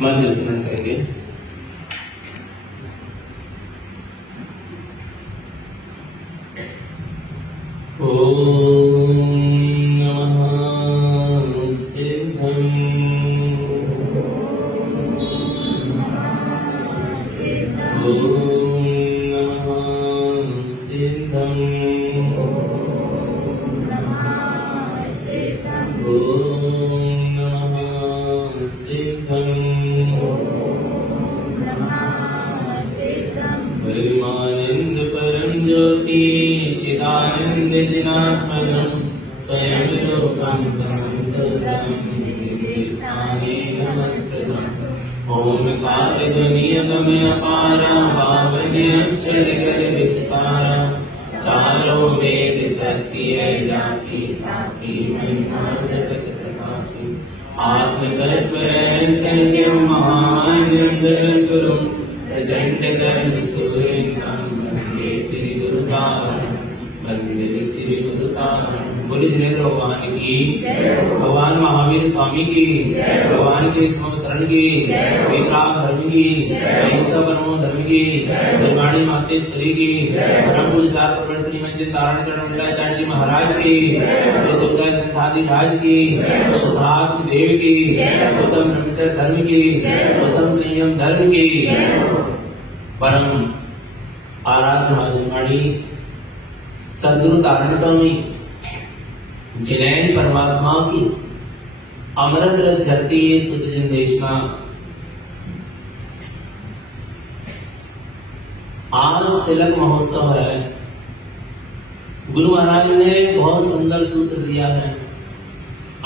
मंत्र स्मरण करेंगे। ओम नमः सिद्धं ओम नमः सिद्धं ओम नमः सिद्धं परमानंद परम ज्योति चिदानंद जिनात्मनं स्वयं रूपं संसदं निर्विसारे नमस्कृतं ओम कालध्वनियगमय अपारा भावने अक्षर कर विसारा चारों वेद सत्य जाति ताकि महिमा जगत प्रकाशी आत्मतत्व संयम महानंद गुरु प्रचंड कर्म सूर्यं वंदे श्री गुरुतारण वंदे श्री गुरुतारण। बोले जिनेंद्र भगवान की भगवान महावीर स्वामी की भगवान के शरण की विकास धर्म की अहिंसा परमो धर्म की निर्वाणी मातेश्वरी की परम पूज्य श्री मंजिल तारण मंडलाचार्य जी महाराज की श्री दुर्गा जगन्नाथ राज की सुभाग देव की उत्तम ब्रह्मचर्य धर्म की उत्तम संयम धर्म की परम आराध्य महाजनवाणी सद्गुरु तारण स्वामी जिनैन परमात्मा की अमृत रस झरती सुखजन देशना आज तिलक महोत्सव है। गुरु महाराज ने बहुत सुंदर सूत्र दिया है।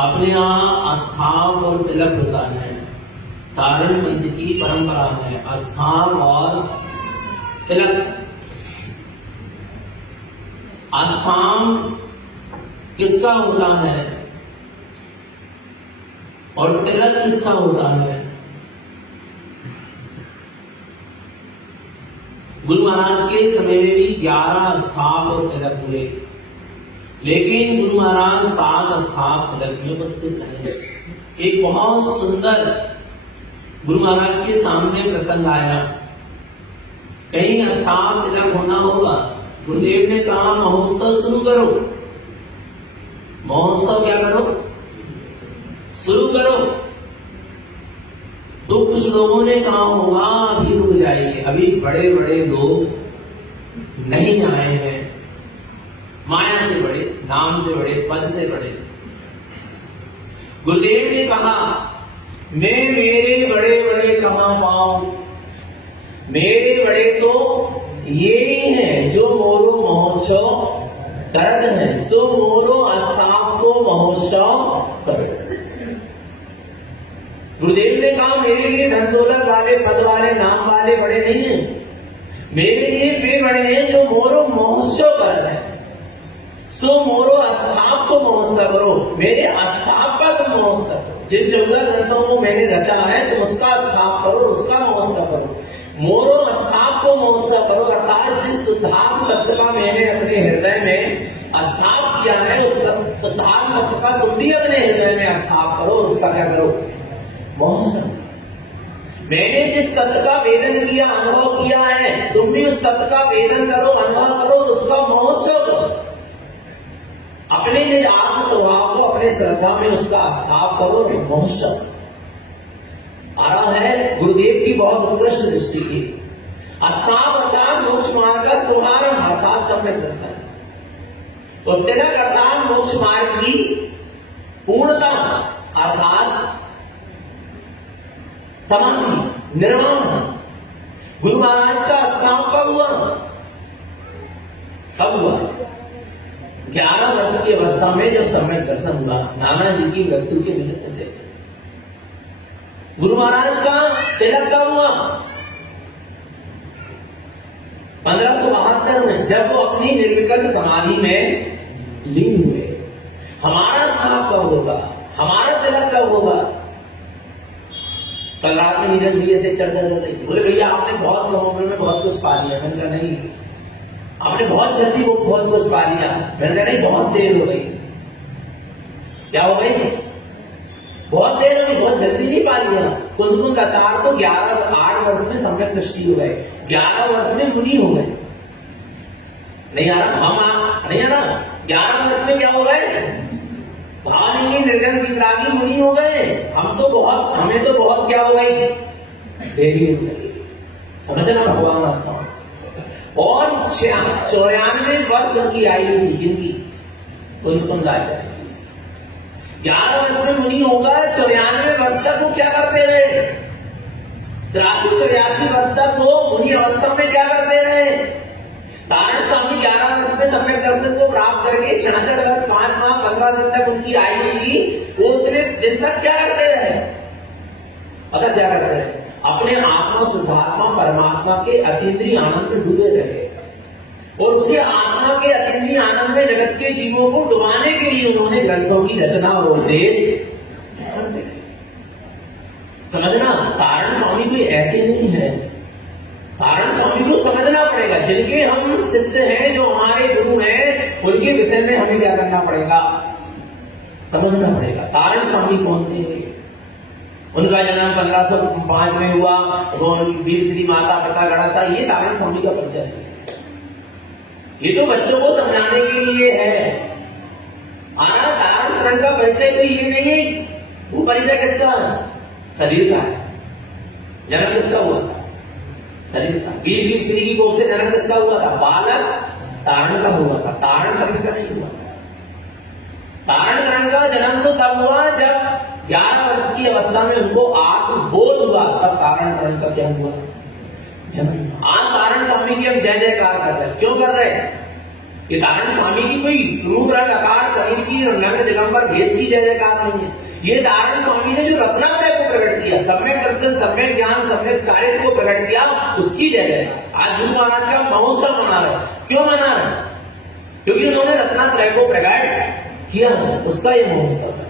अपने यहाँ अस्थाव और तिलक होता है। तारण पंथ की परंपरा है अस्थाव और तिलक। अस्थाव किसका होता है और तिलक किसका होता है? गुरु महाराज के समय में भी 11 अस्थाप और तिलक हुए, लेकिन गुरु महाराज 7 अस्थाप तिलक में उपस्थित रहे। एक बहुत सुंदर गुरु महाराज के सामने प्रसंग आया। कहीं अस्थाप तिलक होना होगा। गुरुदेव ने कहा महोत्सव शुरू करो। महोत्सव क्या करो? शुरू करो। तो कुछ लोगों ने कहा होगा अभी रुक जाइए, अभी बड़े बड़े लोग नहीं आए हैं, माया से बड़े, नाम से बड़े, पद से बड़े। गुरुदेव ने कहा मैं मेरे बड़े बड़े कहां पाऊं? मेरे बड़े तो ये ही है जो मोरो महोत्सव करत है, सो मोरो अस्थाप को महोत्सव कर। गुरुदेव ने कहा मेरे लिए धन दौलत वाले, पद वाले, नाम वाले बड़े नहीं हैं। मेरे लिए वे बड़े हैं जो मोरो महोत्सव करत है, सो मोरो अस्थाप को महोत्सव करो। मेरे अस्थाप का तुम महोत्सव करो। जिन 14 ग्रंथों को मैंने रचा है तुम उसका अस्थाप करो, उसका महोत्सव करो। मोरो अस्थाप को महोत्सव करो, अर्थात जिस शुद्धात्म तत्व का मैंने अपने हृदय में अस्थाप किया है उस शुद्धात्म तत्व का तुम भी अपने हृदय में अस्थाप करो, उसका क्या करो? महोत्सव। मैंने जिस तत्व का वेदन किया, अनुभव किया है, तुम भी उस तत्व का वेदन करो, अनुभव करो, उसका महोत्सव करो। अपने निज आत्म स्वभाव को अपने श्रद्धा में उसका अस्थाप करो, महोत्सव। आ रहा है गुरुदेव की बहुत उत्कृष्ट दृष्टि की। अस्थाप अर्थात मोक्ष मार्ग का शुभारंभ अर्थात सम्यक दर्शन। तो तिलक अर्थात मोक्ष मार्ग की पूर्णता अर्थात समाधि, निर्वाण। गुरु महाराज का अस्थाप कब हुआ? कब हुआ? 11 वर्ष की अवस्था में जब सम्यक दर्शन हुआ, नाना जी की मृत्यु के निमित्त से। गुरु महाराज का तिलक कब हुआ? 1572 में, जब वो अपनी निर्विकल्प समाधि में लीन हुए। हमारा स्थाप कब होगा? हमारा तिलक कब होगा? कल रात में नीरज भैया से चर्चा चल रही थी। बोले भैया आपने बहुत कम उम्र में बहुत कुछ पा लिया। मैंने कहा नहीं, आपने बहुत जल्दी वो बहुत कुछ पा लिया। मैंने कहा नहीं, बहुत देर हो गई। क्या हो गई? दिया। कुंद आचार्य तो 8 वर्ष में सम्यक दृष्टि हो गए, 11 वर्ष में मुनि हो गए। नहीं आ रहा, हम नहीं आ रहा, 11 वर्ष में क्या हो गए? भावनी निर्गन वितरागी मुनि हो गए। हमें तो बहुत क्या हो गई? देरी हो गई। समझना भगवान आपका। और 94 वर्ष उनकी आयु थी, जिनकी कुंदाचार्य 11 वर्ष में मुनि होगा, 94 वर्ष तक वो क्या करते रहे? 83-84 वर्ष तक वो मुनि अवस्था में क्या करते रहे? तारण स्वामी 11 वर्ष में सम्यक दर्शन को प्राप्त करके 66 वर्ष 5 माह 15 दिन तक उनकी आयु थी। वो उतने दिन तक क्या करते रहे? पता क्या करते रहे? अपने आत्मा शुद्धात्मा परमात्मा के अतीन्द्रिय आनंद में डूबे रहे, और उसी आत्मा के अतीन्द्रिय आनंद में जगत के जीवों को डुबाने के लिए उन्होंने ग्रंथों की रचना और उपदेश करते रहे। समझना, तारण स्वामी कोई ऐसे नहीं है। तारण स्वामी को समझना पड़ेगा। जिनके हम शिष्य हैं, जो हमारे गुरु हैं, उनके विषय में हमें क्या करना पड़ेगा? समझना पड़ेगा। तारण स्वामी कौन थे? उनका जन्म 1505 में हुआ। वीर श्री माता पिता गणासा, ये तारण स्वामी का परिचय है। ये तो बच्चों को समझाने के लिए है। तारण तरण का परिचय तो ये नहीं है। वो परिचय किसका? शरीर का है। जन्म किसका हुआ था? शरीर का। वीर श्री की कोख से जन्म किसका हुआ था? बालक तारण का हुआ था, तारण तरण का नहीं हुआ। तारण तरण का जन्म तो तब हुआ जब 11 वर्ष की अवस्था में उनको आत्मबोध हुआ, तब तारण तरण का क्या हुआ? जन्म। आज तारण स्वामी की हम जय जयकार कर रहे हैं। क्यों कर रहे हैं? ये तारण स्वामी की कोई रूप रंग आकार शरीर की और नग्न दिगंबर भेष की जय जयकार नहीं है। ये तारण स्वामी ने जो रत्नात्रय को प्रकट किया, सम्यक दर्शन, सम्यक ज्ञान, सम्यक चारित्र को प्रकट किया, उसकी जय जयकार। आज गुरु महाराज का महोत्सव मना रहे। क्यों मना रहे? क्योंकि उन्होंने रत्नात्रय को प्रकट किया, उसका ये महोत्सव है।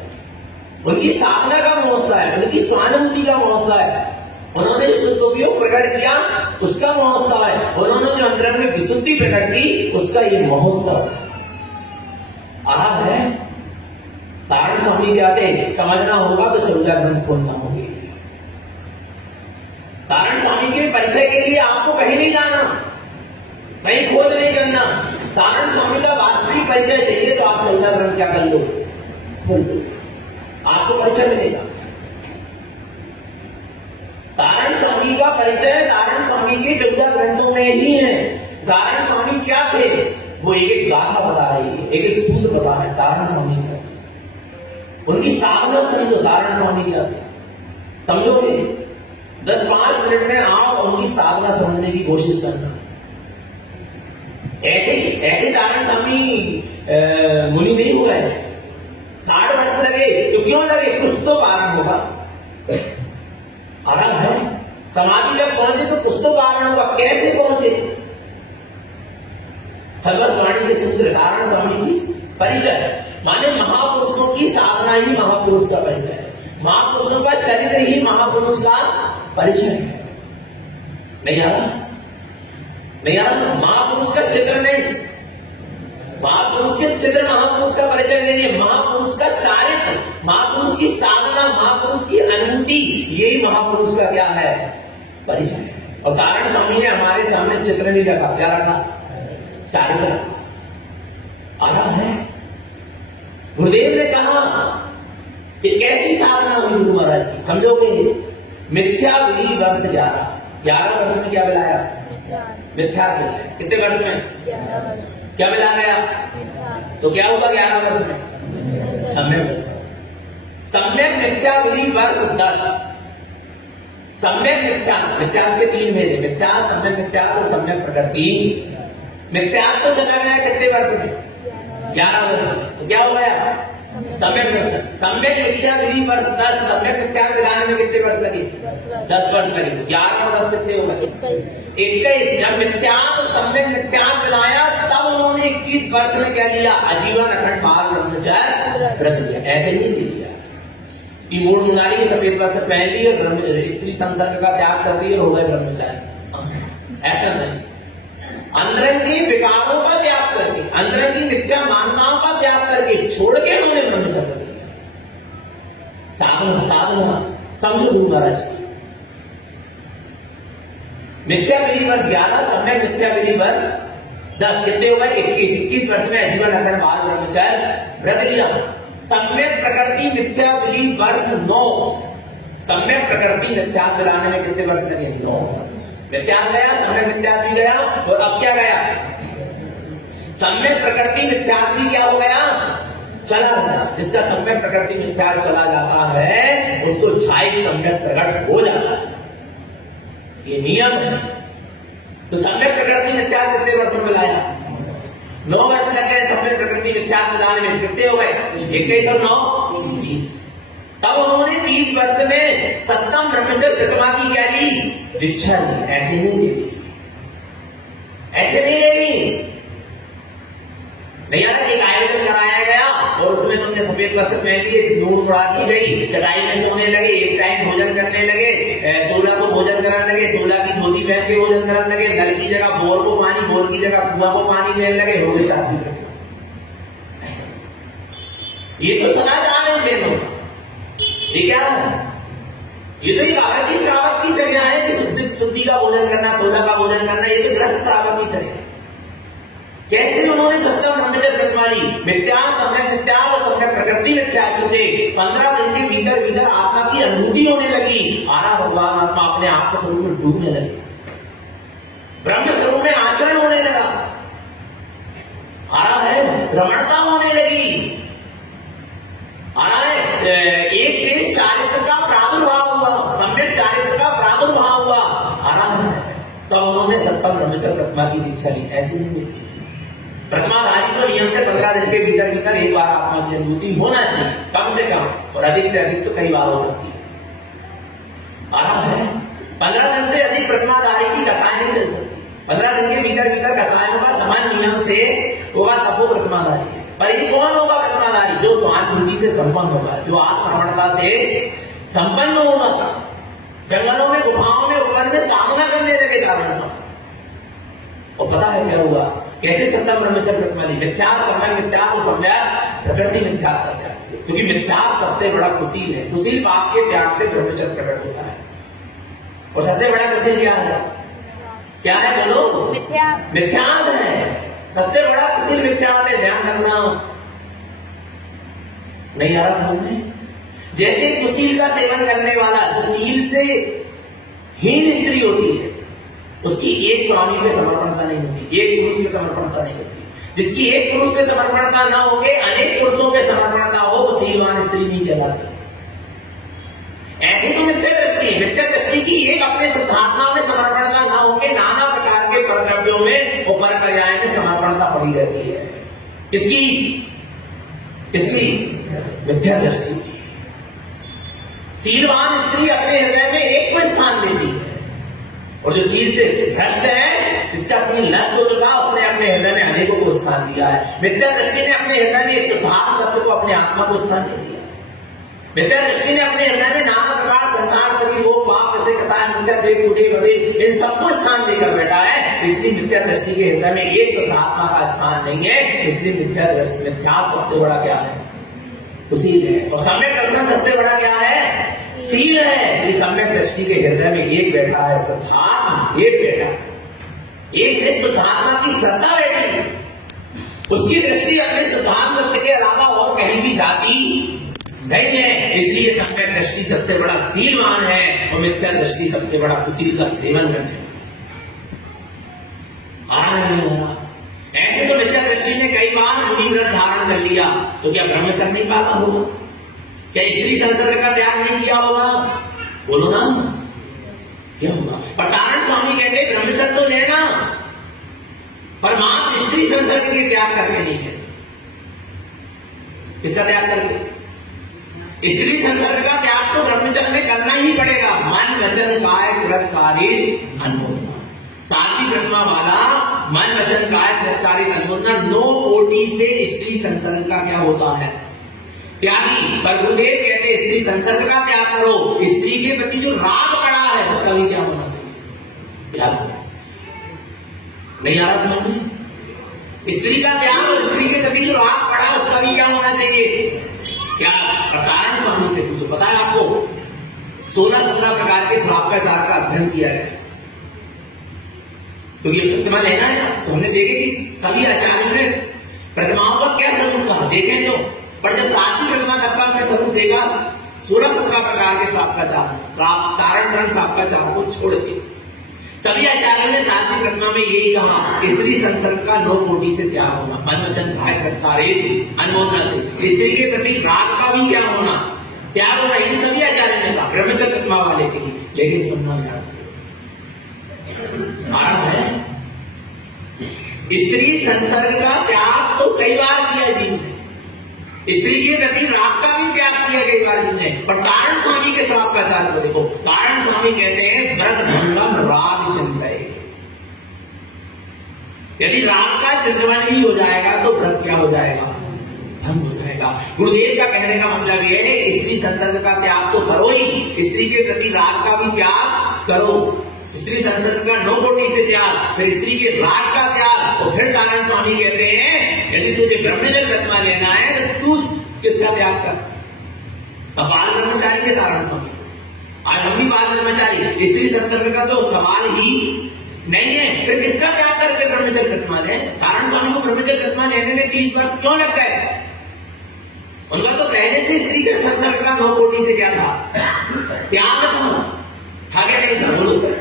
उनकी साधना का महोत्सव है, उनकी स्वानुभूति का महोत्सव है। उन्होंने जो शुद्ध उपयोग प्रकट किया, उसका महोत्सव है। उन्होंने जो अंदर में विशुद्धि प्रकट की, उसका ये महोत्सव है। तारण स्वामी के आते समझना होगा तो 14 ग्रंथ खोलना होगी। तारण स्वामी के परिचय के लिए आपको कहीं नहीं जाना, कहीं खोज नहीं करना। तारण स्वामी का वास्तविक परिचय चाहिए तो आप 14 ग्रंथ क्या कर लो? खोल लो, आपको परिचय मिलेगा। तारण स्वामी का परिचय तारण स्वामी के 14 ग्रंथों में ही है। तारण स्वामी क्या थे? वो एक एक गाथा बता रही है, एक एक सूत्र बता रहे हैं तारण स्वामी का। उनकी साधना समझो, तारण स्वामी क्या थे समझोगे? 10-5 मिनट में आप उनकी साधना समझने की कोशिश करना। ऐसे तारण स्वामी मुनि नहीं हुए। 60 वर्ष लगे तो क्यों लगे? कुछ तो कारण होगा। अलग है, समाधि जब पहुंचे तो कुछ तो कारण होगा। कैसे पहुंचे? छलवस वाणी के सूत्र तारण स्वामी की परिचय, माने महापुरुषों की साधना ही महापुरुष का परिचय है। महापुरुषों का चरित्र ही महापुरुष का परिचय है। नहीं आ रहा? नहीं आ रहा? महापुरुष का चित्र नहीं, महापुरुष के चित्र महापुरुष का परिचय नहीं है। महापुरुष का चारित्र, महापुरुष की साधना, महापुरुष की अनुभूति, यही महापुरुष का क्या है? परिचय है। और तारण स्वामी ने हमारे सामने चित्र नहीं रखा, क्या रखा? चारित्र रखा है। गुरुदेव ने कहा कि कैसी साधना हुई गुरु महाराज की, समझोगे? मिथ्या विधि वर्ष 11 वर्ष में क्या मिलाया? मिथ्या मिलाया। कितने वर्ष में? क्या मिला गया? तो क्या होगा 11 वर्ष में? सम्यक मिथ्या विधि वर्ष 10। सम्यक मिथ्या के 3 भेद है, मिथ्या, सम्यक मिथ्या और सम्यक प्रकृति। मिथ्या तो चला गया कितने वर्ष में? 11 वर्ष। तो क्या हो गया? सम्यक दर्शन। सम्यक मिथ्या विधि वर्ष 10। सम्यक मिथ्या विधान में कितने वर्ष लगे? 10 वर्ष लगे। 11 और 10 कितने हो गए? 21। जब मिथ्या तो सम्यक मिथ्या मिलाया, तब उन्होंने 21 वर्ष में क्या लिया? आजीवन अखंड बाल ब्रह्मचर्य व्रत लिया। ऐसे नहीं लिया कि मूड मुनारी की सफेद वस्त्र पहन ली और स्त्री संसर्ग का त्याग कर दिया, हो गए ब्रह्मचारी। ऐसा नहीं। अंदरंगी विकारों का त्याग करके, अंदरंगी मिथ्या मान्यताओं का त्याग करके छोड़ के उन्होंने ब्रह्मचर्य लिया। साधना समझो ध्रुव महाराज। मिथ्या बिलीवर्स 11, सम्यक मिथ्या बिलीवर्स 10, कितने हो गए? 21। 21 वर्ष में आजीवन अखंड बाल ब्रह्मचर्य व्रत लिया। सम्यक प्रकृति मिथ्या बिलीवर्स 9, सम्यक प्रकृति मिथ्यात्व लाने में कितने वर्ष लगे? 9। मिथ्यात्व गया, सम्यक मिथ्यात्व गया, और अब क्या गया? सम्यक प्रकृति मिथ्यात्व क्या हो गया? चला गया। जिसका सम्यक प्रकृति मिथ्यात्व चला जाता है उसको छाई सम्यक प्रकट हो जाता है, ये नियम है। तो सम्यक प्रकृति मिथ्यात्व कितने वर्षों में लाया? 9 वर्ष लग गए सम्यक प्रकृति मिथ्यात्व लाने में। कितने हो गए? 21 और 9 20। तब उन्होंने 30 वर्ष में सप्तम ब्रह्मचर्य प्रतिमा की क्या ली? दीक्षा ली। ऐसे नहीं लेगी, ऐसे नहीं लेगी। नहीं यार, एक आयोजन कराया गया और उसमें तुमने सफेद वस्त्र पहन लिए, नून उड़ा दी गई, चटाई में सोने लगे, एक टाइम भोजन करने लगे, 16 को भोजन कराने लगे, 16 की धोती पहन के भोजन कराने लगे, नल की जगह बोर को पानी, बोर की जगह कुआं को पानी पहन लगे, हो गए साथ में। ये तो सदाचार है लोग। ये क्या है? ये तो एक आरती श्रावक की चर्या है कि शुद्धि का भोजन करना, 16 का भोजन करना, ये तो ग्रस्त श्रावक की चर्या। कैसे उन्होंने सप्तम ब्रह्मचर्य व्रत वाली मिथ्या, सम्यक मिथ्या और सम्यक प्रकृति मिथ्या छूटे। 15 दिन के भीतर भीतर आत्मा की अनुभूति होने लगी। आना भगवान आत्मा अपने आत्म स्वरूप में डूबने लगी, ब्रह्म स्वरूप में आचरण होने लगा, आ रहा है रमणता होने लगी, आ रहा है एक तेज चारित्र का प्रादुर्भाव हुआ, सम्यक चारित्र का प्रादुर्भाव हुआ, आ रहा है। तब उन्होंने सप्तम ब्रह्मचर्य प्रतिमा की दीक्षा ली। ऐसी नहीं मिलती। प्रतिमाधारी को नियम से 15 दिन के भीतर भीतर एक बार आत्मा की अनुभूति होना चाहिए, कम से कम, और अधिक से अधिक तो कई बार हो सकती है। आ रहा है 15 दिन से अधिक प्रतिमाधारी की कसाय नहीं चल सकती। 15 दिन के भीतर भीतर कसायों का समान नियम से होगा तब वो प्रतिमाधारी है। पर ये कौन होगा प्रतिमाधारी? जो स्वानुभूति से संपन्न होगा, जो आत्मरमणता से संपन्न होगा, जंगलों में गुफाओं में ऊपर में सामना करने लगे कारण सब। और पता है क्या हुआ? कैसे सप्तम ब्रह्मचर्य प्रतिमा ली? मिथ्या, सम्यक मिथ्या और सम्यक प्रकृति मिथ्या करता है। क्योंकि मिथ्या सबसे बड़ा कुशील है। कुशील पाप के त्याग से ब्रह्मचर्य प्रकट होता है। और सबसे बड़ा कुशील क्या है? क्या है बोलो? मिथ्यात्व है। सबसे बड़ा कुशील मिथ्यात्व है। ध्यान रखना, नहीं आ रहा समझ में? जैसे कुशील का सेवन करने वाला कुशील से हीन स्त्री होती है, उसकी एक स्वामी पे समर्पणता नहीं होती, एक पुरुष पे समर्पणता नहीं होती। जिसकी एक पुरुष पे समर्पणता ना होके अनेक पुरुषों पे समर्पणता हो, वो शीलवान स्त्री नहीं कहलाती। ऐसी तो मिथ्या दृष्टि, मिथ्या दृष्टि की एक अपने शुद्धात्मा में समर्पणता ना होके नाना प्रकार के कर्तव्यों में और पर पर्याय में समर्पणता पड़ी रहती है। किसकी? किसकी? मिथ्या दृष्टि। शीलवान स्त्री अपने हृदय में एक को स्थान लेती है, और जो शील से भ्रष्ट है, जिसका शील नष्ट हो चुका, उसने अपने हृदय में अनेकों को स्थान दिया है। मिथ्या दृष्टि ने अपने हृदय में एक शुद्धात्म तत्व को, अपने आत्मा को स्थान दे दिया। मिथ्या दृष्टि ने अपने हृदय में नाना प्रकार संसार शरीर वो पाप से कसाय मिथ्या टूटे बगे इन सबको स्थान लेकर बैठा है। इसलिए मिथ्या दृष्टि के हृदय में एक शुद्धात्मा का स्थान नहीं है। इसलिए मिथ्या दृष्टि, मिथ्या सबसे बड़ा क्या है? कुशील है। और सम्यक दर्शन सबसे बड़ा क्या है? शील है। जो सम्यक दृष्टि के हृदय में एक बैठा है शुद्धात्मा, एक बैठा, एक ने शुद्धात्मा की श्रद्धा बैठी, उसकी दृष्टि अपने शुद्धात्मा तत्व के अलावा और कहीं भी जाती नहीं है। इसलिए सम्यक दृष्टि सबसे बड़ा शीलवान है और मिथ्या दृष्टि सबसे बड़ा कुशील का सेवन करने। ऐसे तो मिथ्या दृष्टि ने कई बार मुनि व्रत धारण कर लिया, तो क्या ब्रह्मचर्य नहीं पाला होगा? क्या स्त्री संसर्ग का त्याग नहीं किया होगा? बोलो ना, क्या होगा? पटारण स्वामी कहते ब्रह्मचर्य तो लेना, पर मात्र स्त्री संसर्ग के त्याग करके नहीं है। किसका त्याग करके? स्त्री संसर्ग का त्याग तो ब्रह्मचर्य में करना ही पड़ेगा। मन वचन काय कृतकारी अनुमोदना, सात्विक प्रतिमा वाला मन वचन काय कृतकारी अनुमोदना, 9 कोटि से स्त्री संसर्ग का क्या होता है? त्यागी। पर गुरुदेव कहते स्त्री संसर्ग का त्याग करो, स्त्री के प्रति जो राग पड़ा है उसका भी क्या होना चाहिए? त्याग होना चाहिए। नहीं आ रहा समझ में? स्त्री का त्याग और स्त्री के प्रति जो राग पड़ा उसका भी क्या होना चाहिए? क्या? प्रकारण स्वामी से पूछो, पता है आपको? 16-17 प्रकार के श्राप का चार का अध्ययन किया गया। क्योंकि प्रतिमा लेना है ना, तो हमने देखे कि सभी आचार्यों ने प्रतिमाओं का क्या स्वरूप कहा देखें तो, पर जब सातवीं प्रतिमा तक का हमने स्वरूप देखा 16-17 प्रकार के श्राप का चार, श्राप कारण श्राप का चार को छोड़ के सभी आचार्यों ने सातवीं प्रतिमा में यही कहा, स्त्री संसर्ग का 9 कोटि से त्याग होना, मन वचन काया कर्म अनमोलना से स्त्री के प्रति राग का भी क्या होना, त्याग होना, ये सभी आचार्यों ने कहा ब्रह्मचर्य प्रतिमा वाले के लिए। लेकिन सुनना ध्यान से, है स्त्री संसर्ग का त्याग तो कई बार किया जी ने, स्त्री के प्रति राग का भी त्याग किया कई बार जी ने, पर कारण स्वामी के श्राप का त्याग को देखो, कारण स्वामी कहते हैं व्रत भंगम राग चिंतय, यदि राग का चिंतन भी हो जाएगा तो व्रत क्या हो जाएगा, भंग हो जाएगा। गुरुदेव का कहने का मतलब यह है स्त्री संसर्ग का त्याग तो करो ही, स्त्री के प्रति राग का भी त्याग करो, स्त्री संसर्ग का 9 कोटि से त्याग, फिर स्त्री के राग का त्याग, और फिर नारायण स्वामी कहते हैं यदि तुझे ब्रह्मचर्य प्रतिमा लेना है तो तू किसका त्याग कर, बाल ब्रह्मचारी के नारायण स्वामी, आज हम भी बाल ब्रह्मचारी, स्त्री संसर्ग का तो सवाल ही नहीं है, फिर किसका त्याग करके ब्रह्मचर्य प्रतिमा ले। नारायण स्वामी को ब्रह्मचर्य प्रतिमा लेने में 30 वर्ष क्यों लग गए, उनका तो पहले से स्त्री के संसर्ग का 9 कोटि से क्या था त्याग था क्या नहीं था, बोलो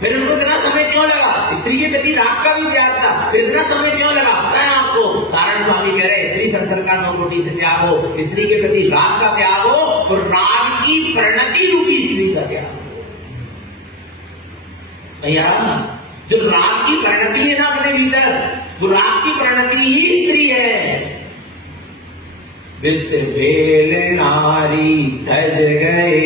फिर उनको इतना समय क्यों लगा, स्त्री के प्रति राग का भी त्याग था, फिर इतना समय क्यों लगा पता है आपको, नारायण स्वामी कह रहे स्त्री संसर्ग का 9 कोटि से त्याग हो, स्त्री के प्रति राग का त्याग हो, और राग की परिणति रूपी स्त्री का त्याग हो। भैया जो राग की परिणति है ना अपने भीतर, वो राग की परिणति ही स्त्री है। विष भेल नारी तज गए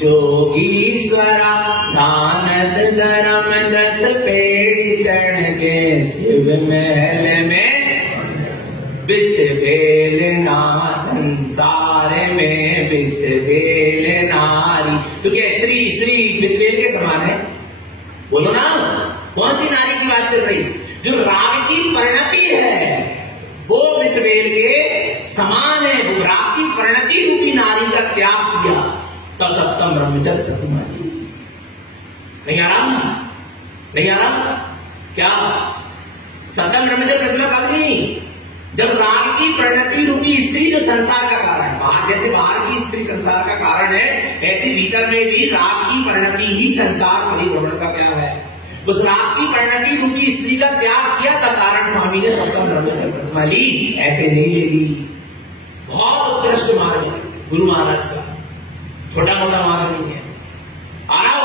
जोगीश्वरा, नानद धर्म 10 पेड़ चढ़ के शिव महल में, विष भेल ना संसार में विष भेल नारी, तो क्या स्त्री स्त्री विष भेल के समान है, बोलो ना कौन सी नारी की बात चल रही, जो राग की परिणति है वो विष भेल के समान है, वो राग की परिणति रूपी नारी का त्याग किया तो सप्तम ब्रह्मचर्य प्रतिमा नहीं आ रहा, नहीं आ रहा क्या, सप्तम ब्रह्मचर्य प्रतिमा कब नहीं, जब राग की परिणति रूपी स्त्री जो संसार का कारण है, बाहर जैसे बाहर की स्त्री संसार का कारण है, ऐसे भीतर में भी राग की परिणति ही संसार परिभ्रमण का क्या है, उस राग की परिणति रूपी स्त्री का त्याग किया तब नारायण स्वामी ने सप्तम ब्रह्मचर्य प्रतिमा ली, ऐसे नहीं ले ली। बहुत उत्कृष्ट मार्ग है गुरु महाराज का, छोटा मोटा मार्ग नहीं है।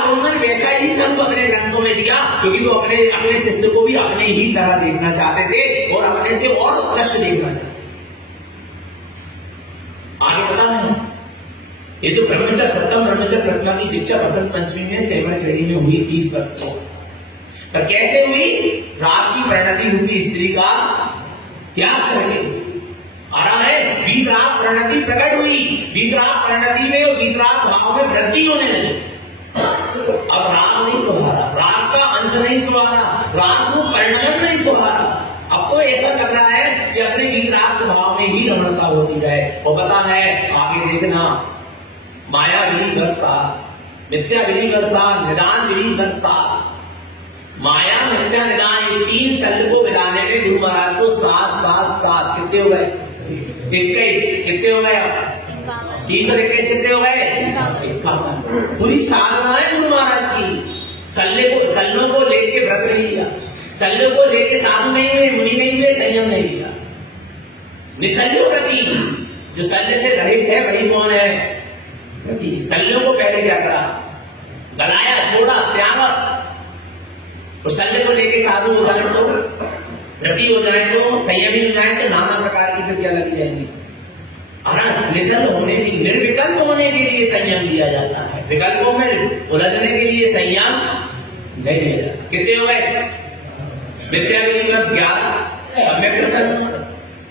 उन्होंने वैसा ही सब अपने ग्रंथों में दिया, क्योंकि वो अपने शिष्य को भी अपने ही तरह देखना चाहते थे और अपने से और उत्कृष्ट देखना चाहते। आगे पता है ये तो ब्रह्मचर्य सप्तम ब्रह्मचर्य प्रतिमा की दीक्षा बसंत पंचमी में सेवनखेड़ी में हुई 30 वर्ष की अवस्था, पर कैसे हुई, राग की परिणति रूपी स्त्री का त्याग करके। आराम है, वीतराग परिणति प्रकट हुई, वीतराग परिणति में और वीतराग भाव में वृद्धि होने लगी। अब राग नहीं सुहारा, राग का अंश नहीं सुहारा, राग को परिणमन नहीं सुहारा, अब तो ऐसा लग रहा है कि अपने वीतराग स्वभाव में ही रमणता होती है। और पता है आगे देखना, माया विधि वर्षा, मिथ्या विधि वर्षा, निदान विधि वर्षा, माया मिथ्या निदान, ये 3 शब्द को मिलाने में गुरु महाराज को 7 कितने हो गए, 21 कितने हो गए, 30 और 21 कितने हो गए, 51। पूरी साधना है गुरु महाराज की, सल्लों को लेके व्रत नहीं लिया, सल्लों को लेके साधु नहीं हुए, मुनि नहीं हुए, संयम नहीं लिया, निसल्लो प्रति, जो सल्ले से रहित है वही कौन है, प्रति। सल्लों को पहले क्या करा, गलाया, छोड़ा, त्यागा, और सल्ले को लेके साधु हो जाए तो, रति हो जाए तो, संयमी हो जाए तो नाना प्रकार की विद्या लगी जाएगी। निश्चल होने की, निर्विकल्प होने के लिए संयम दिया जाता है, विकल्पों में उलझने के लिए संयम नहीं दिया जाता। कितने हो गए, विद्या विधि वर्ष 11,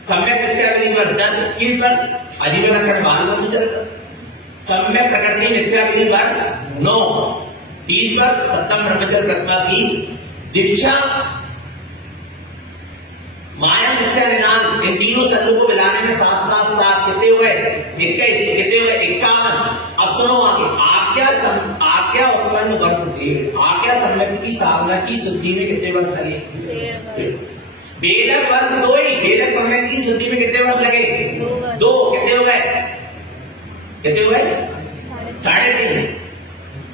सम्यक विद्या विधि वर्ष 10, 21 वर्ष आजीवन अखंड बाल ब्रह्मचर्य, सम्यक प्रकृति विद्या विधि वर्ष 9, 30 वर्ष सप्तम ब्रह्मचर्य प्रतिमा की दीक्षा। माया मिथ्या निदान, इन तीनों शब्दों को मिलाने में 7 कितने हुए, 21 कितने हुए, 51। अब सुनो आगे, आज्ञा 1 वर्ष 1.5 आज्ञा सम्यक की साधना की शुद्धि में कितने वर्ष लगे? 1.5 वर्ष। वेदक वर्ष 2 ही, वेदक सम्यक की शुद्धि में कितने वर्ष लगे? 2। कितने हो गए? कितने हो गए? 3.5।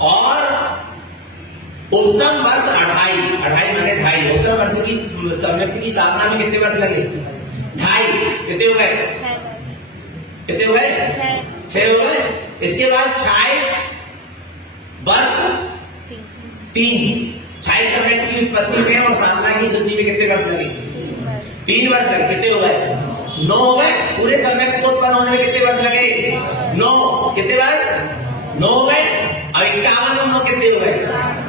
और उपसम वर्ष 2.5 माने 2.5। उपसम वर्ष की सम्यक की साधना में कितने वर्ष लगे? 2.5। कितने हो गए? कितने हो गए? 6 हो गए। इसके बाद 6 वर्ष 3। 6 सम्यक की उत्पत्ति में और साधना की शुद्धि में कितने वर्ष लगे? 3 वर्ष लगे। कितने हो गए? 9 हो गए। पूरे सम्यक को उत्पन्न होने में कितने वर्ष लगे? 9। कितने वर्ष? 9 हो गए। अब 51 में कितने हो गए?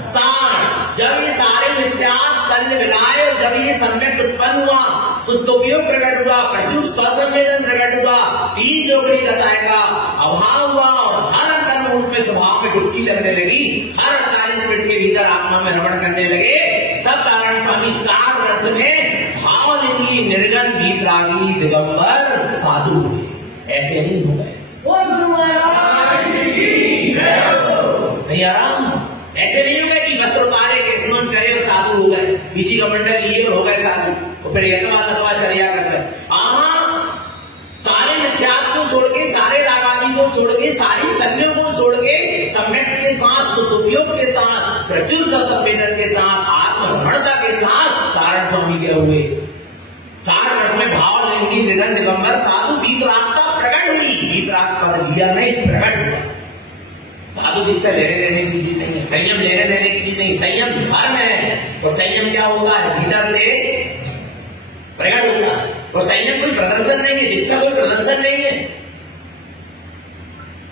60। जब ये सारे विद्यार्थ शल्य मिलाए और जब ये सम्यक उत्पन्न हुआ, शुद्धोपयोग प्रकट हुआ, प्रचुर स्वसंवेदन प्रकट हुआ, 3 जोगरी कसाय का अभाव हुआ और हर अंतर्मुख में स्वभाव में डुबकी लगने लगी, हर 48 मिनट के भीतर आत्मा में रमण करने लगे, तब नारायण स्वामी 60 वर्ष में भावनिधि निर्गन वीतरागी दिगंबर साधु हुए। ऐसे नहीं हो गए। नहीं आराम ऐसे नहीं होगा कि वस्त्र उतारे कृष्ण करे और साधु हो गए, बीजी का मंडल लिए और हो गए साधु, और फिर यज्ञ चर्या कर रहे। सारे मिथ्यात्व को छोड़ के, सारे रागादि को छोड़ के, सारी शल्यों को छोड़ के, सम्यक के साथ, सदुपयोग के साथ, प्रचुर संवेदन के साथ, आत्मभ्रमणता के साथ कारण स्वामी के हुए। 60 वर्ष में भाव लिंगी निधन दिगंबर साधु वीतरागता प्रकट हुई। वीतराग दिया नहीं, प्रकट हुआ। साधु दीक्षा लेने देने की चीज नहीं है, संयम लेने देने की चीज नहीं, संयम धर्म है। और संयम क्या होगा? भीतर से प्रकट होगा। और संयम कोई प्रदर्शन नहीं है, दीक्षा कोई प्रदर्शन नहीं है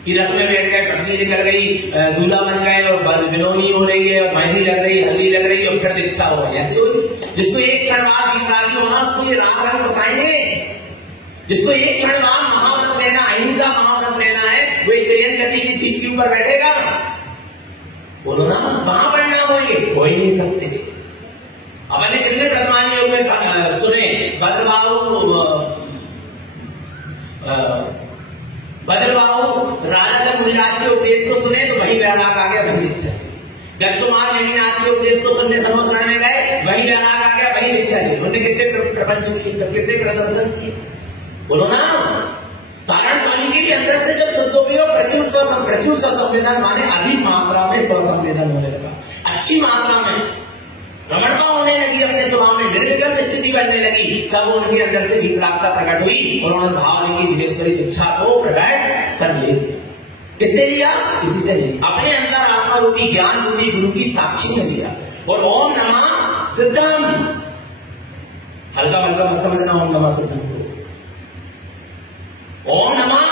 कि रथ में बैठ गए, पत्नी निकल गई, दूल्हा बन गए और बिनोनी हो रही है, मेहंदी लग रही, हल्दी लग रही है और फिर दीक्षा हो रही है। ऐसे होगी। जिसको एक क्षण बाद वीतरागी होना, उसको ये राम रंग बसाएंगे। जिसको एक क्षण बाद महाव्रत लेना, अहिंसा महाव्रत लेना है, वो त्रियन गति की छीट के ऊपर बैठेगा। बोलो ना, वहां परिणाम होंगे? हो ही नहीं सकते। अपन ने कितने वर्तमान योग में सुने, भद्रबाहु राजा जब मुनिराज के उपदेश को सुने तो वही वैराग आ गया, वही दीक्षा। दक्ष कुमार नेमिनाथ के उपदेश को सुनने समोसरण में गए, वही वैराग आ गया, वही दीक्षा ली। उन्होंने कितने प्रपंच किए, कितने प्रदर्शन किए? बोलो ना। कारण स्वामी के भी अंदर से जब सदुपयोग प्रचुर स्वसंवेदन माने अधिक मात्रा में स्वसंवेदन होने लगा, अच्छी मात्रा में रमणता होने लगी, अपने स्वभाव में निर्विकल्प स्थिति बनने लगी, तब उनके अंदर से वीतरागता प्रकट हुई और उन्होंने भाव की जिनेश्वरी दीक्षा को प्रकट कर लिया। किससे लिया? किसी से नहीं, अपने अंदर आत्मा रूपी ज्ञान रूपी गुरु की साक्षी में लिया। और ओम नमः सिद्धम, हल्का हल्का मत समझना ओम नमः सिद्धम को। ओम नमः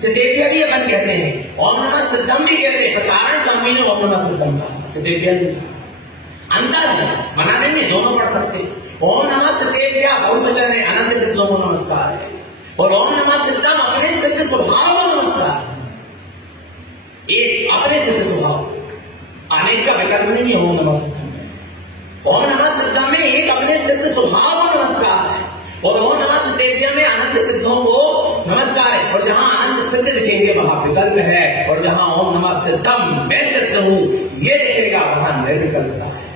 सिद्धेभ्य भी अपन कहते हैं, ओम नमः सिद्धम भी कहते हैं। कारण स्वामी ने ओम नमः सिद्धम कहा, सिद्धेभ्य नहीं कहा। अंतर है, मना नहीं है, दोनों पढ़ सकते। ओम नमः सिद्धेभ्य बहुवचन है, अनंत सिद्धों को नमस्कार है। और ओम नमः सिद्धम अपने सिद्ध स्वभाव को नमस्कार। एक अपने सिद्ध स्वभाव, अनेक का विकल्प नहीं है ओम नमः सिद्धम में। ओम नमः सिद्धम में एक अपने सिद्ध स्वभाव को नमस्कार है, और ओम नमः सिद्धेभ्य में अनंत सिद्धों को नमस्कार है। और जहां अनंत सिद्ध लिखेंगे वहां विकल्प है, और जहां ओम नमः सिद्धम मैं सिद्ध हूं ये लिखेगा वहां निर्विकल्पता है।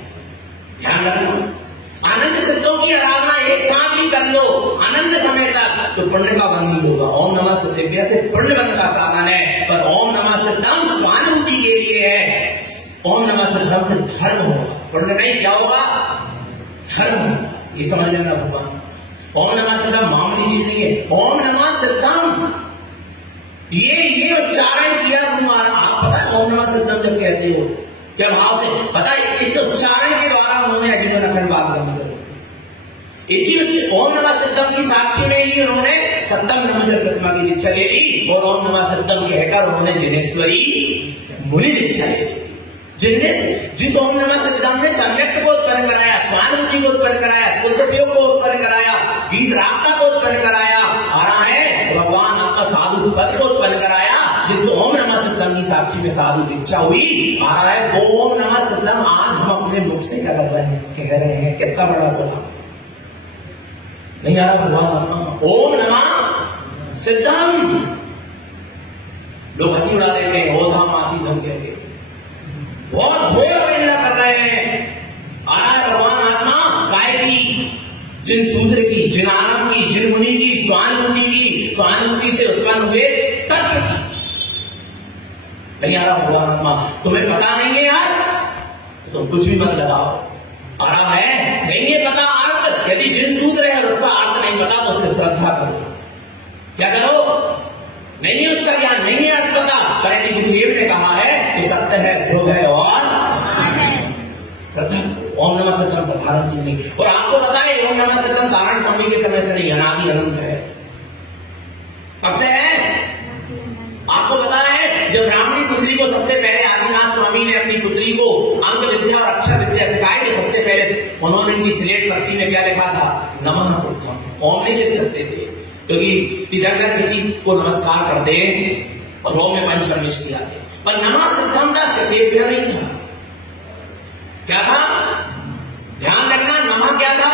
ध्यान रखना, अनंत सिद्धों की आराधना एक साथ भी कर लो अनंत समय तक तो पुण्य का बंध ही होगा। ओम नमः सिद्धेभ्य से पुण्य बंध का साधन है, पर ओम नमः सिद्धम स्वानुभूति के लिए है। ओम नमः सिद्धम से धर्म होगा, पुण्य नहीं, क्या होगा? धर्म। ये समझ लेना भगवान। ओम नमः सिद्धम मामूली चीज नहीं है। ओम नमः सिद्धम ये उच्चारण किया तुम्हारा, आप पता है ओम नमः सिद्धम जब कहते हो क्या भाव से, पता है इस उच्चारण के द्वारा उन्होंने अजीवन अखंड बात करनी चाहिए। इसी ओम नमः सिद्धम की साक्षी में ही उन्होंने सप्तम ब्रह्मचर्य प्रतिमा की दीक्षा ले ली, और ओम नमः सिद्धम कहकर उन्होंने जिनेश्वरी मुनि दीक्षा ले ली। जिस ओम नमः सिद्धम ने सम्यक्त को उत्पन्न कराया, स्वानुभूति को उत्पन्न कराया, शुद्धोपयोग को उत्पन्न कराया, वीतरागता को उत्पन्न कराया, आ रहा है भगवान आपका साधु पद को उत्पन्न कराया। जिस ओम नमः सिद्धम की साक्षी में साधु दीक्षा हुई, आ रहा है वो ओम नमः सिद्धम आज हम अपने मुख से क्या कर रहे हैं, कह रहे हैं। कितना बड़ा स्वभाव नहीं आ रहा भगवान। ओम नमः सिद्धम लोग हंसी उड़ा देते हैं, ओधा मासी धम कहते, बहुत घोर अवहेलना कर रहे हैं। भगवान आत्मा काय की, जिन सूत्र की, जिन आनंद की, जिन मुनि की, स्वानुभूति से उत्पन्न हुए तत्व की। नहीं आ रहा भगवान आत्मा, तुम्हें पता नहीं है यार, तुम कुछ भी मत लगाओ। आ रहा है नहीं है पता अर्थ, यदि जिन सूत्र है उसका अर्थ नहीं पता तो उसमें श्रद्धा करो। क्या करो? नहीं है उसका ज्ञान, नहीं है अर्थ पता, परंतु गुरुदेव ने कहा है कि सत्य है, ध्रुव है और श्रद्धा। ओम नमः सत्यम साधारण चीज नहीं। और आपको पता है ओम नमः सत्यम नारायण स्वामी के समय से नहीं, अनादि अनंत है। कब से है? आपको पता है जब ब्राह्मणी सुंदरी को सबसे पहले आदिनाथ स्वामी ने अपनी पुत्री को अंक विद्या और अक्षर विद्या सिखाई, तो सबसे पहले उन्होंने इनकी स्लेट पट्टी में क्या लिखा था? नमः सत्यम। ओम नहीं लिख सकते थे, क्योंकि तीर्थंकर किसी को नमस्कार करते और ओम में पंचकर्मिश किया थे, पर नमः सिद्धम का सत्येभ्य नहीं था। क्या था? ध्यान रखना, नमः क्या था?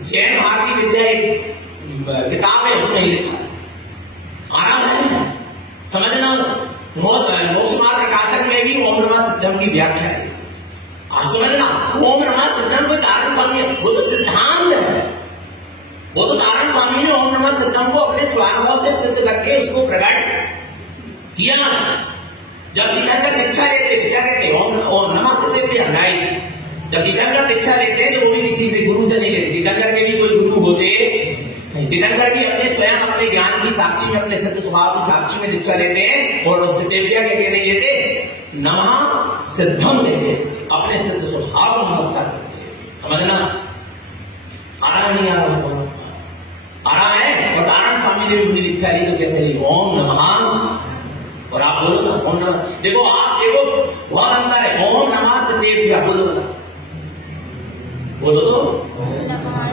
जैन भारतीय विद्या एक किताब है, उसमें ही लिखा। आराम है समझना। मोक्ष मार्ग प्रकाशक में भी ओम नमः सिद्धम की व्याख्या है। आज समझना, ओम नमः सिद्धम को नारायण स्वामी, वो तो सिद्धांत है, वो तो नारायण स्वामी ने ओम नमः सिद्धम को अपने स्वानुभव से सिद्ध करके इसको प्रकट किया। जब तीर्थंकर दीक्षा लेते क्या कहते? ओम नमः सिद्धेभ्यः नहीं। जब तीर्थंकर दीक्षा लेते हैं तो वो भी किसी से गुरु से नहीं लेते, तीर्थंकर के भी कोई गुरु होते नहीं। तीर्थंकर भी अपने स्वयं अपने ज्ञान की साक्षी में, अपने सिद्ध स्वभाव की साक्षी में दीक्षा लेते हैं और सिद्धेभ्यः कहते नहीं लेते, नमः सिद्धम कहते, अपने सिद्ध स्वभाव को नमस्कार करते। समझना, आना नहीं आ रहा, आ रहा है। और नारायण स्वामी ने भी मुझे दीक्षा ली तो कैसे ली? ओम नमः। और आप बोलो ना ओम नमः, देखो आप देखो बहुत अंतर है। ओम नमः सिद्धेभ्यः बोलो ना, बोलो तो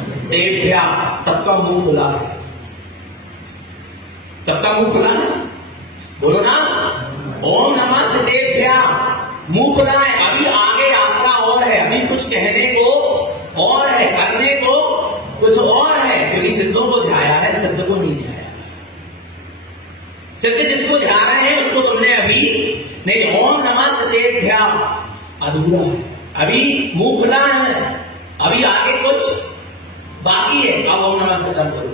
सिद्धेभ्यः, सबका मुंह खुला है, सबका मुंह खुला है, बोलो ना ओम नमः सिद्धेभ्यः, मुंह खुला है। अभी आगे यात्रा और है, अभी कुछ कहने को और है, करने को कुछ और है, क्योंकि सिद्धों को ध्याया है, सिद्ध को नहीं ध्याया। सिद्ध जिसको ध्या रहे हैं उसको तुमने अभी नहीं। ओम नमः सिद्धेभ्यः अधूरा है, अभी मुंह खुला है, अभी आगे कुछ बाकी है। अब ओम नमः सिद्धम करो।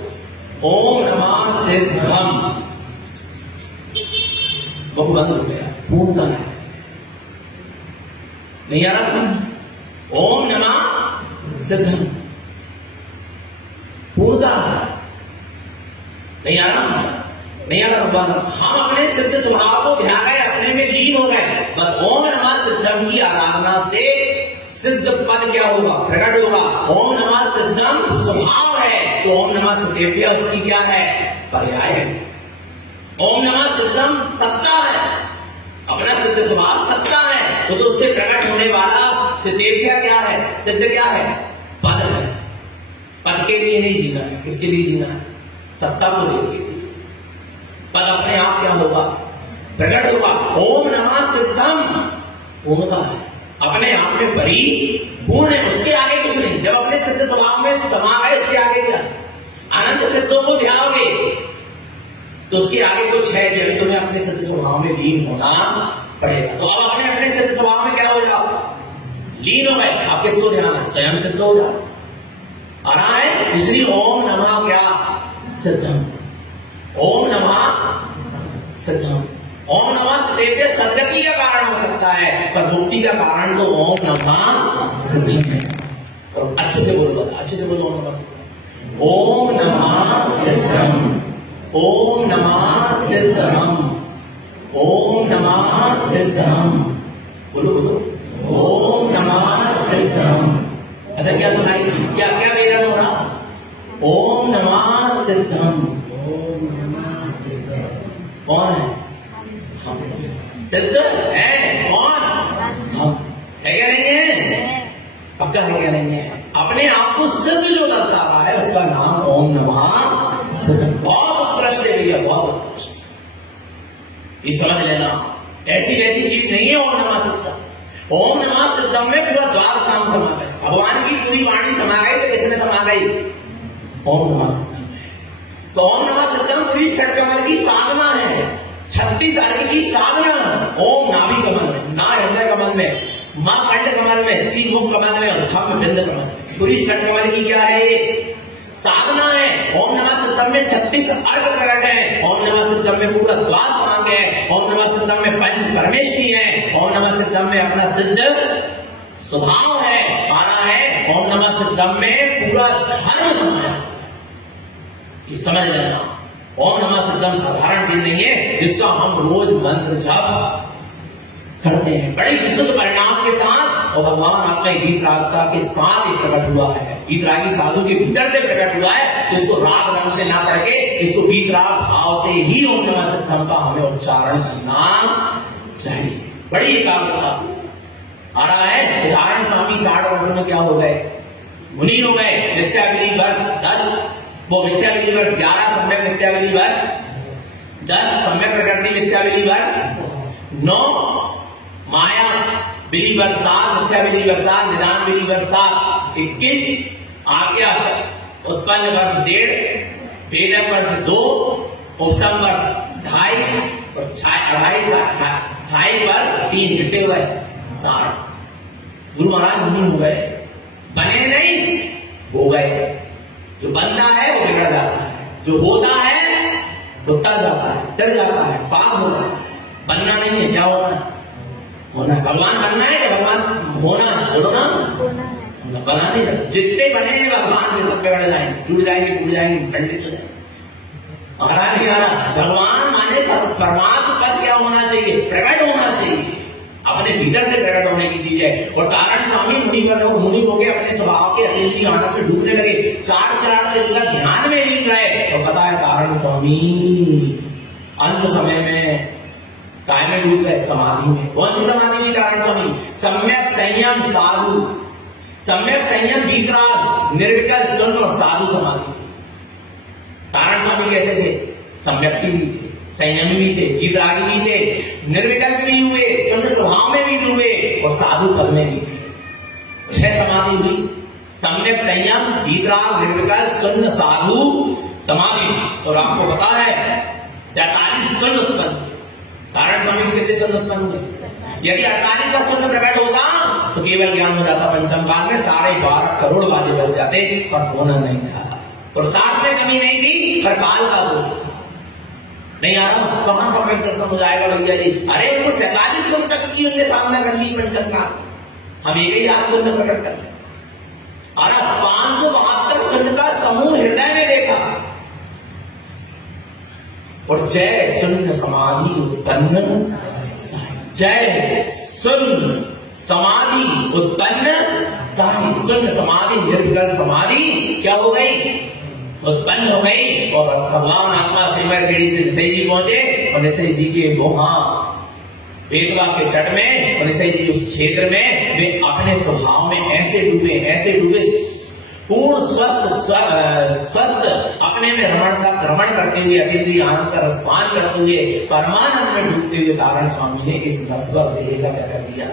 ओम नमः सिद्धम, मुख बंद हो गया, पूर्णता है, नहीं आ रहा समझ? ओम नमः सिद्धम पूर्णता नहीं आ रहा, नहीं आ रहा। हम अपने सिद्ध स्वभाव को ध्यान गए, अपने में लीन हो गए। बस ओम नमः सिद्धम की आराधना से सिद्ध पद क्या होगा? प्रकट होगा। ओम नमः सिद्धम स्वभाव है, तो ओम नमः सिद्धेभ्यः उसकी क्या है? पर्याय है। ओम नमः सिद्धम सत्ता है, अपना सिद्ध स्वभाव सत्ता है, तो उससे प्रकट होने वाला सिद्धेभ्यः क्या है? सिद्ध क्या है? पद है। पद के लिए नहीं जीना है, किसके लिए जीना है? सत्ता को लेके। पद अपने आप क्या होगा? प्रकट होगा। ओम नमः सिद्धम पूर्णता है, अपने आप में परिपूर्ण है, उसके आगे कुछ नहीं। जब अपने सिद्ध स्वभाव में समा गए, उसके आगे क्या? अनंत सिद्धों को ध्याओगे तो उसके आगे कुछ है, जब तुम्हें अपने सिद्ध स्वभाव में लीन होना पड़ेगा। तो अब अपने सिद्ध स्वभाव में क्या हो जाओ? लीन हो गए। आप किसको ध्यान है? स्वयं सिद्ध हो जाओ। आ रहा है, इसलिए ओम नमः क्या? सिद्धम। ओम नमः सिद्धम। ओम नमः सिद्धेभ्यः सद्गति का कारण हो सकता है, पर मुक्ति का कारण तो ओम नमः सिद्धम है। और अच्छे से बोलो, अच्छे से बोलो ओम नमः सिद्धम। ओम नमः सिद्धम, ओम नमः सिद्धम, ओम नमः सिद्धम, बोलो बोलो ओम नमः सिद्धम। अच्छा क्या सुनाई? क्या क्या वेदन हो रहा? ओम नमः सिद्धम। कौन है? हम। सिद्ध है कौन? हम। है क्या नहीं है? पक्का है क्या नहीं है? अपने आप को सिद्ध जो दर्शा रहा है उसका नाम ओम नमः सिद्धम। बहुत उत्कृष्ट है भैया, बहुत उत्कृष्ट। ये समझ लेना, ऐसी वैसी चीज नहीं है ओम नमः सिद्धम। ओम नमः सिद्धम में पूरा द्वार साम समा गए, भगवान की पूरी वाणी समा गई। तो किसमें समा गई? ओम नमः सिद्धम। तो ओम नमः सिद्धम पूरी षटकमल की साधना है, 36 अर्घ की साधना। ओम नाभि कमल में, ना हृदय कमल कमल में, मां कंड कमल में, सी मुख कमल में और थम बिंद कमल में। पूरी षट कमल की क्या है ये साधना है। ओम नमः सिद्धम में 36 अर्घ प्रकट है। ओम नमः सिद्धम में पूरा द्वार सांग है। ओम नमः सिद्धम में पंच परमेष्ठी है। ओम नमः सिद्धम में अपना सिद्ध स्वभाव है, आना है। ओम नमः सिद्धम में पूरा धर्म समाया, ये समझ लेना। ओम नमः सिद्धम साधारण चीज नहीं है जिसका हम रोज मंत्र जप करते हैं बड़ी विशुद्ध परिणाम के साथ, और भगवान आत्मा वीतरागता के साथ एक प्रकट हुआ है। वीतरागी साधु के भीतर से प्रकट हुआ है, तो इसको राग रंग से ना पढ़ के इसको वीतराग भाव से ही ओम नमः सिद्धम का हमें उच्चारण करना चाहिए। बड़ी एकाग्रता आ रहा है। उदाहरण स्वामी 60 वर्ष में क्या हो गए, मुनि हो गए। नित्याविधि वर्ष 10, वो मिथ्याविधि वर्ष 11, सम्यक मिथ्याविधि वर्ष 10, सम्यक प्रकृति मिथ्याविधि वर्ष 9, माया विधि वर्ष 7, मिथ्याविधि वर्ष 7, निदान विधि वर्ष 7, 21, आज्ञा उत्पन्न वर्ष 1.5, भेदक वर्ष 2, उपसम वर्ष 2.5 और छाई वर्ष 3, घटे हुए 60। गुरु महाराज मुनि हो गए, बने नहीं हो गए। जो बनता है वो बिगड़ जाता है, जो होता है वो तर जाता है, डर जाता है, पाप होता है। बनना नहीं है, क्या होना है, होना है। भगवान बनना है कि भगवान होना है, बोलो ना, बना नहीं है। जितने बने हैं भगवान के सब बिगड़ जाएंगे, टूट जाएंगे, टूट जाएंगे, खंडित हो जाएंगे। भगवान माने सब परमात्मा पद क्या होना चाहिए, प्रकट होना चाहिए, अपने भीतर से प्रकट होने की चीज है। और कारण स्वामी मुनि हो गए, अपने स्वभाव के अतीन्द्रिय आनंद में डूबने लगे, 4 ध्यान में नहीं गए। और पता है कारण स्वामी अंत समय में काय में डूब गए, समाधि में। कौन सी समाधि हुई कारण स्वामी, सम्यक संयम साधु, सम्यक संयम वीतराग निर्विकल्प शून्य और साधु समाधि। कारण स्वामी कैसे थे, सम्यक भी थे, संयमी भी थे, वीतरागी भी थे, निर्विकल्प भी हुए, शून्य स्वभाव में भी हुए और साधु पद में भी थे। 6 समाधि हुई, सम्यक संयम, वीतराग, निर्विकल्प, शून्य, साधु समाधि। और आपको पता है 47 शून्य उत्पन्न, कारण स्वामी के कितने शून्य उत्पन्न हुए। यदि 48 का शून्य प्रकट होता तो केवल ज्ञान हो जाता पंचम काल में, सारे 12 करोड़ बाजे बच जाते, पर होना नहीं था। और साथ में कमी नहीं थी, पर काल का दोष था। नहीं आ रहा, कहां सम्यक दर्शन हो जाएगा भैया जी। अरे वो 47 शून्य तक की उनने सामना कर ली पंचम काल, हम एक ही आज शून्य प्रकट कर। अरे 572 शून्य का समूह हृदय में देखा, और जय शून्य समाधि उत्पन्न, जय शून्य समाधि उत्पन्न साही। शून्य समाधि निर्विकल्प समाधि क्या हो गई, उत्पन्न हो गई। और भगवान आत्मा सिमरखेड़ी से निसई जी पहुंचे, और निसई जी के वहां बेतवा के तट में, और निसई जी उस क्षेत्र में वे अपने स्वभाव में ऐसे डूबे पूर्ण स्वस्थ अपने में रमण करते हुए, अतीन्द्रिय आनंद का रसपान करते हुए, परमानंद में डूबते हुए कारण स्वामी ने इस नश्वर देह का क्या कर दिया।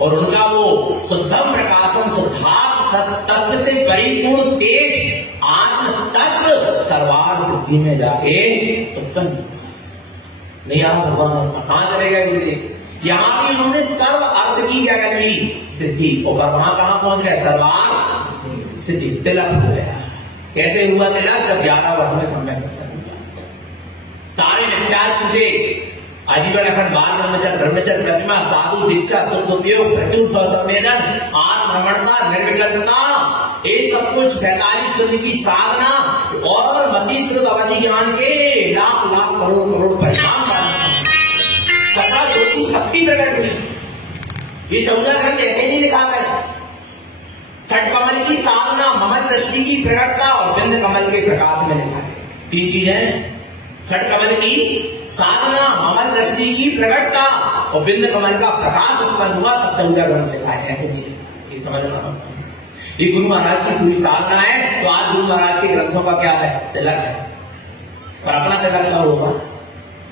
और उनका वो शुद्धम प्रकाशम शुद्धात्म तत्व से परिपूर्ण तेज आत्म तत्व सर्वार सिद्धि में जाके उत्पन्न नहीं आ। भगवान कहां चले गए मुझे, यहां भी उन्होंने सर्व अर्थ की क्या कर ली, सिद्धि। और वहां कहां पहुंच गए, सर्वार सिद्धि, तिलक हो गया। कैसे हुआ तिलक, जब 11 वर्ष में सम्यक दर्शन हुआ, सारे विख्यात छूटे, आजीवन अखंड बाल ब्रह्मचर्य प्रतिमा, साधु दीक्षा, शुद्ध उपयोग, प्रचुर स्वसंवेदन, आत्मरमणता, निर्विकल्पता, ये सब कुछ 47 शून्य की साधना और मति श्रुत अवधि ज्ञान के लाख लाख करोड़ परिणाम, सदा ज्योति शक्ति प्रकट हुई। ये 14 ग्रंथ ऐसे नहीं लिखा गया। षट कमल की साधना, ममल दृष्टि की प्रकटता और बिंद कमल के प्रकाश में लिखा है। 3 चीजें, षट कमल की साधना, ममल दृष्टि की प्रकटता और बिंद कमल का प्रकाश उत्पन्न हुआ, तब 14 ग्रंथ लिखा है, ऐसे नहीं लिखा। ये समझना, ये गुरु महाराज की पूरी साधना है। तो आज गुरु महाराज के ग्रंथों का क्या है, तिलक है। और अपना तिलक का होगा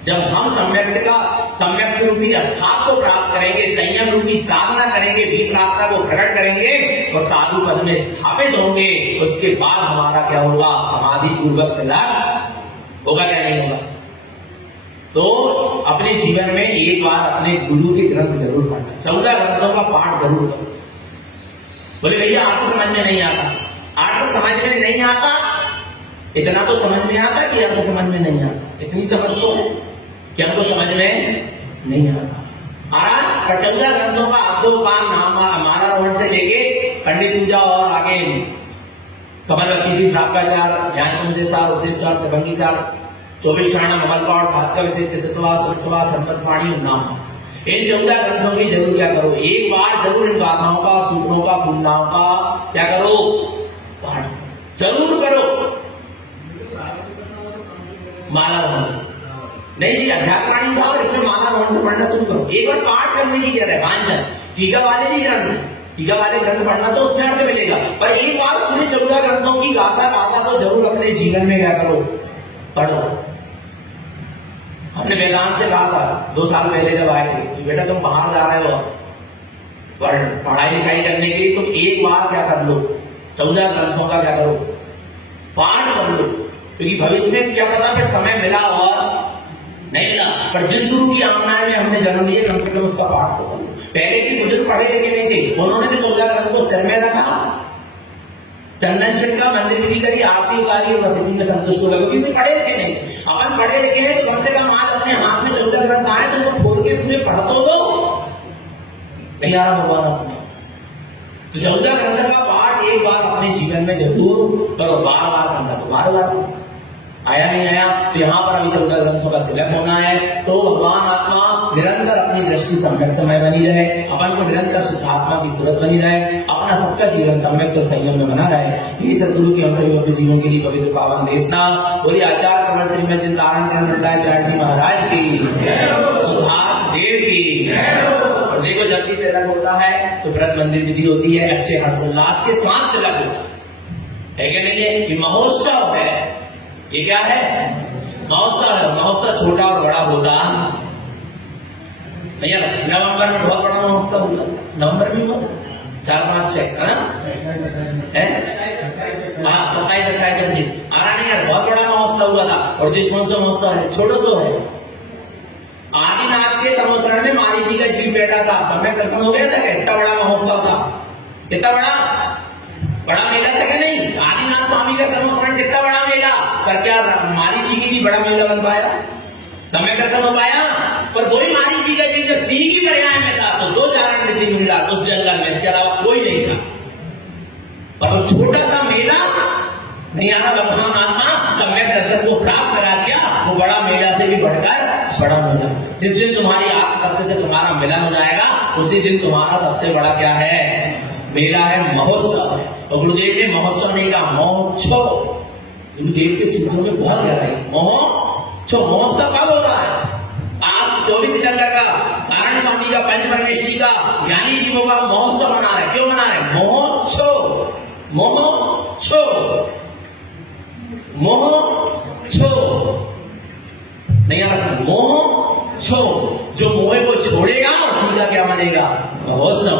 जब हम सम्यक रूपी अस्थाप को प्राप्त करेंगे, संयम रूपी साधना करेंगे, वीतरागता को प्रकट करेंगे और साधु पद में स्थापित होंगे। उसके बाद हमारा क्या होगा, समाधि पूर्वक तिलक होगा क्या नहीं होगा। तो अपने जीवन में एक बार अपने गुरु के ग्रंथ जरूर पढ़ना, 14 ग्रंथों का पाठ जरूर करो। बोले भैया आपको समझ में नहीं आता, आपको समझ में नहीं आता, इतना तो समझ में आता कि आपको समझ में नहीं आता, इतनी समझ तो है कि हमको समझ में नहीं आता। 14 ग्रंथों का आदो काम नाम हमारा रोहन से लेके पंडित पूजा और आगे कमल किसी शाखाचार, ज्ञान समुदय सार, उपदेश सार, त्रिभंगी सार, 24 क्षण, ममलपाठ, भात का विशेष, सिद्धस्वा, सुखस्वा, छंदस पाणी, उन्नाम, इन 14 ग्रंथों की जरूर क्या करो, एक बार जरूर इन गाथाओं का, सूत्रों का, पुण्यों का क्या करो, पाठ जरूर करो। माला रोहन से नहीं जी, अध्यात्म था और इसमें माला रोहन से पढ़ना शुरू करो। एक बार पाठ करने की क्या है, भांजन टीका वाले नहीं ग्रंथ, टीका वाले ग्रंथ पढ़ना तो उसमें अर्थ मिलेगा, पर एक बार पूरे 14 ग्रंथों की गाथा तो जरूर अपने जीवन में क्या करो, पढ़ो। हमने वेदांत से कहा था 2 साल पहले जब आए थे कि बेटा तुम बाहर जा रहे हो पढ़ाई लिखाई करने के लिए, तुम एक बार क्या कर लो, 14 ग्रंथों का क्या करो, पाठ कर लो, क्योंकि भविष्य में क्या पता फिर समय मिला और नहीं मिला, पर जिस गुरु की आज्ञा में हमने जन्म लिया कम से कम उसका पाठ तो करो। पहले के बुजुर्ग पढ़े लिखे नहीं थे, उन्होंने तो 14 ग्रंथ को सिर में रखा, चंदन छिड़का, मंदिर विधि करी, आरती उतारी और बस इसी में संतुष्ट हो गए, क्योंकि पढ़े लिखे नहीं। अपन पढ़े लिखे हैं तो कम से कम आज अपने हाथ में 14 ग्रंथ आए तो उनको खोल के तुम्हें पढ़ तो दो, नहीं आ रहा भगवान। तो 14 ग्रंथ का पाठ एक बार अपने जीवन में जरूर करो, बार बार करना, तो बार बार आया नहीं आया तो यहाँ पर अभी 14 ग्रंथों का तिलक होना है, तो भगवान आत्मा निरंतर अपनी दृष्टि सम्यक समय बनी रहे, अपन को निरंतर शुद्धात्मा की सूरत बनी रहे, अपना सबका जीवन सम्यक तो संयम में बना रहे। यही सदगुरु की हम सभी अपने जीवन के लिए पवित्र पावन देशना बोली आचार्य कमल श्रीमद जिंदारण मंडलाचार्य जी महाराज की, सुधार देव की। देखो जब भी तिलक होता है तो व्रत मंदिर विधि होती है, अच्छे हर्षोल्लास के साथ तिलक होता है कि नहीं, ये महोत्सव है। ये क्या है, महोत्सव है। महोत्सव छोटा और बड़ा होता भैया, नवंबर में बहुत बड़ा महोत्सव हुआ, नवंबर में हुआ 4-5-6 है ना, 27-28 29 आना नहीं यार, बहुत बड़ा महोत्सव हुआ था। और जिस कौन सा महोत्सव है, छोटो सो है। आदिनाथ के संवत्सर में मारी जी का जीव बैठा था, समय दर्शन हो गया था, कितना बड़ा महोत्सव था, कितना बड़ा मेला था क्या नहीं, आदिनाथ स्वामी का संवत्सरण कितना बड़ा मेला, पर क्या मारी जी की भी बड़ा मेला बन पाया, समय दर्शन हो पाया। पर वही मारी जी का जीव जब सिंह की पर्याय में था तो 2 चारण नीति मिला उस जंगल में, इसके अलावा कोई नहीं था। पर वो छोटा सा मेला नहीं आना, भगवान आत्मा सम्यक दर्शन को प्राप्त करा दिया, वो बड़ा मेला से भी बढ़कर बड़ा मेला। जिस दिन तुम्हारी आत्म तत्व से तुम्हारा मिलन हो जाएगा उसी दिन तुम्हारा सबसे बड़ा क्या है, मेला है, महोत्सव है। और गुरुदेव ने महोत्सव नहीं कहा, महोत्सव। गुरुदेव के सूत्रों में बहुत गहराई, महोत्सव। महोत्सव कब हो रहा है, आप 24 सितंबर का नारायण स्वामी का, पंचपरमेष्ठी का, ज्ञानी जीवों का महोत्सव मना रहे। क्यों मना रहे, महोत्सव, महोत्सव, महोत्सव। नहीं आ रहा, महोत्सव। जो मोह को छोड़ेगा और सीधा क्या बनेगा, महोत्सव।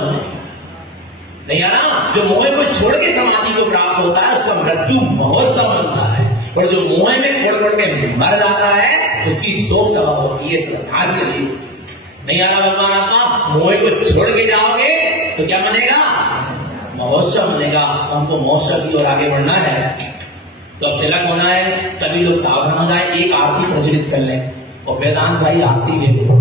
नहीं है ना, जो मोह को छोड़ के समाधि को प्राप्त होता है उसका मृत्यु महोत्सव बनता है, और जो मोह में कोड़ के मर जाता है उसकी शोक सभा होती है श्रद्धा के लिए। नहीं आ रहा भगवान आत्मा, मोह को छोड़ के जाओगे तो क्या बनेगा, महोत्सव बनेगा। हमको महोत्सव की ओर आगे बढ़ना है, तो अब तिलक होना है, सभी लोग सावधान हो जाए। एक आरती प्रज्वलित कर लें और वेदांत भाई आरती दे दो।